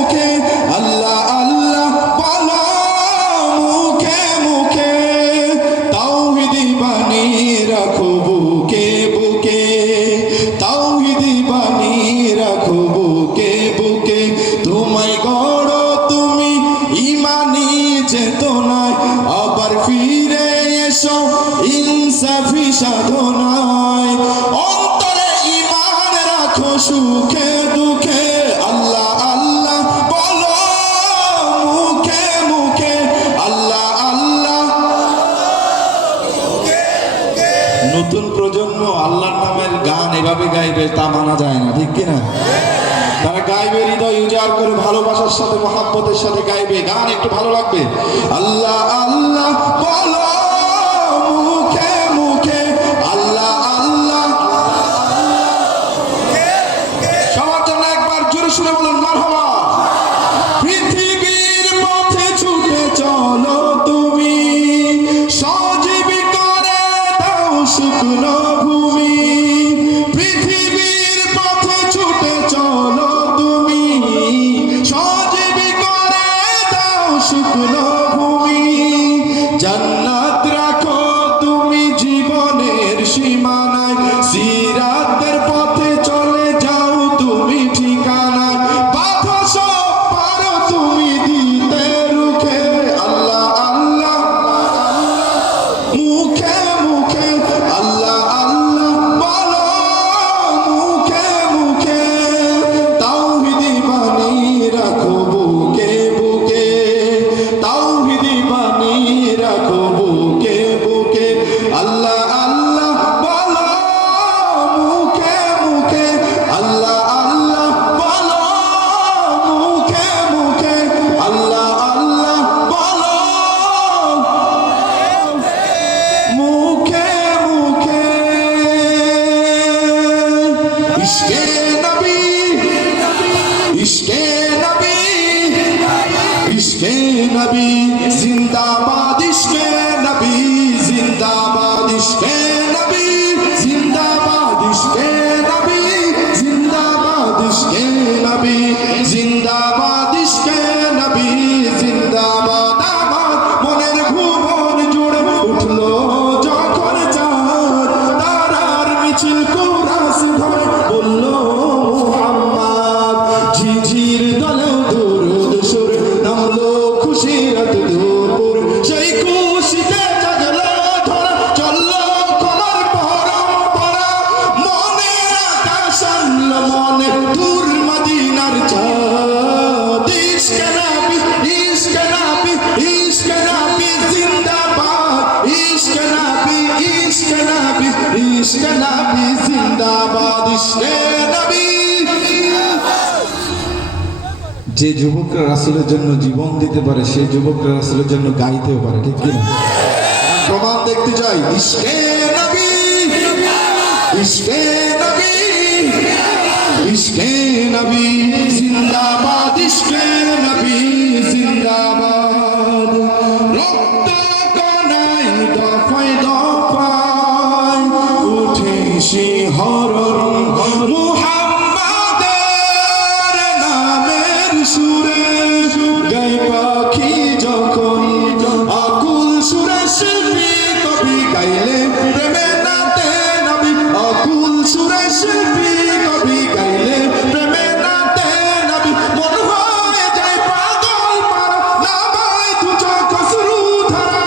মুখে আল্লাহ আল্লাহ বলো মুখে মুখে, তাওহীদি বাণী রাখো বুকে বুকে, তাওহীদি বাণী রাখো বুকে বুকে। তোমায় গড়ো তুমি ইমানি চেতনায়, আবার ফিরে এসো ইনসাফি সাধনায়। অন্তরে ঈমান রাখো সুখে দুঃখে আল্লাহ আল্লাহ বলো মুখে মুখে আল্লাহ আল্লাহ। নতুন প্রজন্ম আল্লাহর নামের গান এভাবে গাইবে তা মানা যায় না, ঠিক কিনা? তারা গাইবে হৃদয় উজাড় করে, ভালোবাসার সাথে মহাব্বতের সাথে গাইবে, গান একটু ভালো লাগবে। আল্লাহ আল্লাহ বলো মুখে মুখে আল্লাহ আল্লাহ। সবার জন্য একবার জোরে শুনে বলুন মারহাবা। পৃথিবীর পথে ছুটে চলো তুমি, সজীবী করে দাও শুকনো ভূমি। পৃথিবীর পথে ছুটে চলো তুমি, সজীবী করে দাও শুকনো ভূমি। জান্নাত রাখো তুমি জীবনের সীমানায়, সিরাতের পথে চলে যাও তুমি ঠিকানায়। বাধা সব পারো তুমি দিতে রুখে আল্লাহ আল্লাহ মুখে মুখে আল্লাহ আল্লাহ বলো মুখে মুখে, তাওহীদি বাণী রাখো বুকে বুকে, তাওহীদি বাণী রাখো বুকে বুকে আল্লাহ আল্লাহ বলো মুখে মুখে আল্লাহ আল্লাহ বলো মুখে মুখে আল্লাহ আল্লাহ বলো মুখে মুখে। ইশকে নবী ইশকে নবী ইশকে নবী জিন্দাবাদ, ইশকে নবী জিন্দাবাদ, ইশকে নবী জিন্দাবাদ, ইশকে নবী জিন্দাবাদ, ইশকে নবী জিন্দাবাদ, ইশকে নবী জিন্দাবাদ। আমার মনের ভুবন জুড়ে উঠলো যখন চাঁদ, তারার মিছিল কুরাস ধরে বললো মুহাম্মদ। ঝিঝির দলেও দুরুদ সুর নামলো খুশিরত দুপুর, সেই খুশিতে জাগলো ধরা চললো কমর পরম্পরা। মনে আকাশ আনলো মনে দূর মদিনার চাঁদ। ইশকে নবী ইশকে নবী ইশকে নবী জিন্দাবাদ, ইশকে নবী ইশকে নবী ইশকে নবী জিন্দাবাদ, ইশকে নবী। যে যুবকরা রাসূলের জন্য জীবন দিতে পারে, সেই যুবকরা রাসূলের জন্য গাইতেও পারে, ঠিক কিনা? প্রমাণ দেখতে চাই। ইশকে নবী ইশকে নবী ইশকে নবী জিন্দাবাদ, ইশকে নবী জিন্দাবাদ। রক্ত কণায় দফায় দফায় উঠে শিহরণ মুহাম্মাদের নামের সুরে। গাই পাখি যখন আকুল সুরে শিল্পী কবি গাইলে প্রেমে নাতে নবী, আকুল সুরে শিল্পী কবি গাইলে প্রেমে নাতে নবী। মন হয়ে যায় পাগল পারা, নামায় দু চোখ অশ্রু ধারা,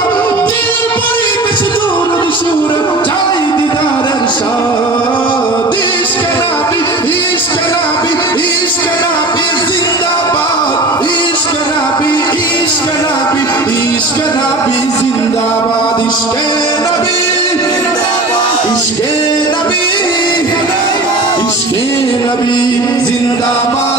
দিল পরিবেশ দূর সুরে যাই দিদারের স্বাদ। ইশকে নবী ইশকে নবী ইশকে নবী জিন্দাবাদ, ইশকে নবী ইশকে নবী ইশকে নবী জিন্দাবাদ, ইশকে নবী ইশকে নবী ইশকে নবী জিন্দাবাদ।